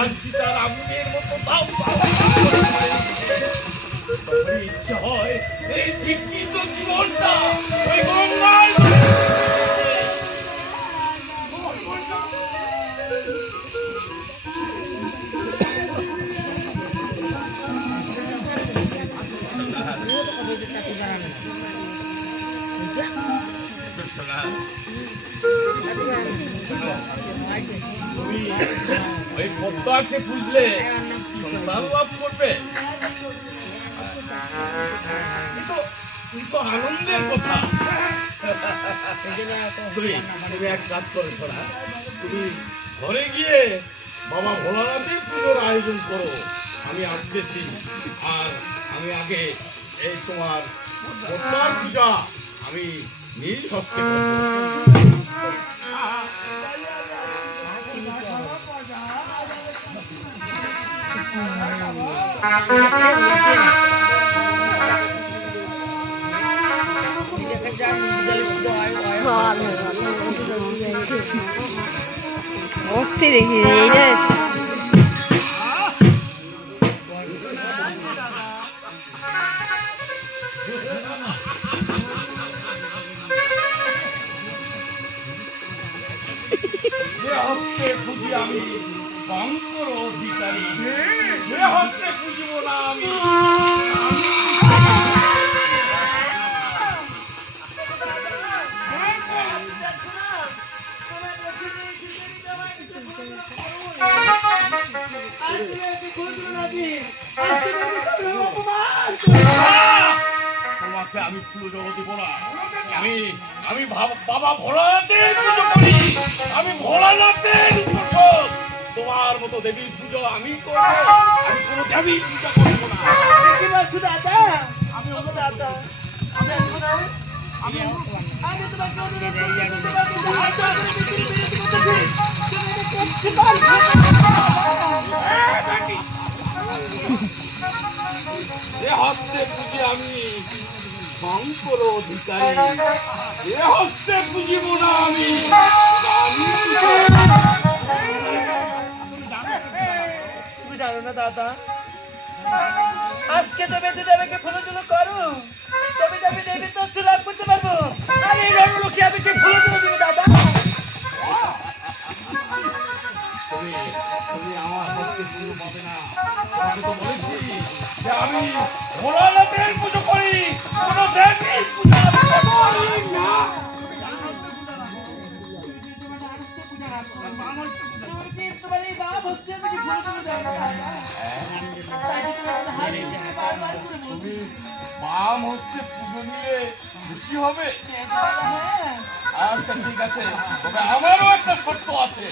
আর সীতার আগুনের মতো দাও ইচ্ছা হয় এই বিকৃত জীবনটা ওই গঙ্গায় ওই পদ্মাকে বুঝলে সন্তান লাভ করবে কিন্তু আনন্দের কথা। তুমি এক কাজ করো সোনা, তুমি ঘরে গিয়ে বাবা ভোলানাথের পুজোর আয়োজন করো, আমি আসতেছি। আর আমি আগে এই তোমার পদ্মার পূজা আমি নিজ হস্তে অস্থির দেখি এইটা আমি শঙ্কর অধিকারী, সে হস্তে পুজিব না আমি। তোমাকে আমি পুজো দিব না, আমি বাবা ভোলানাথের পুজো করি, আমি ভোলানাথের পুজো। তোমার মতো দেবীর পুজো আমি করবো, আমি কোনো দেবীর পুজো করবো না। কি বলছো দাদা? আমি দাদা আমি হস্তে পুজি আমি শঙ্কর অধিকারী, এ হস্তে পুজিব না আমি। তুমি জানো না দাদা, আজকে তবে দেবীকে ফুলজুল করো, তবে আমি দেবী তো লাভ করতে পারবো। আর এই রণলোকে আমি কি ফুলজুল দিব দাদা? তুমি আমার হস্তে পুজো পাবে না। আমি তো বলেছি যে আমি ভোলানাথের পুজো করি, কোনো দেবীর পূজা আমি করি না। তুমি বাম হচ্ছে পুজো নিয়ে খুশি হবে? আচ্ছা ঠিক আছে, তবে আমারও একটা শর্ত আছে।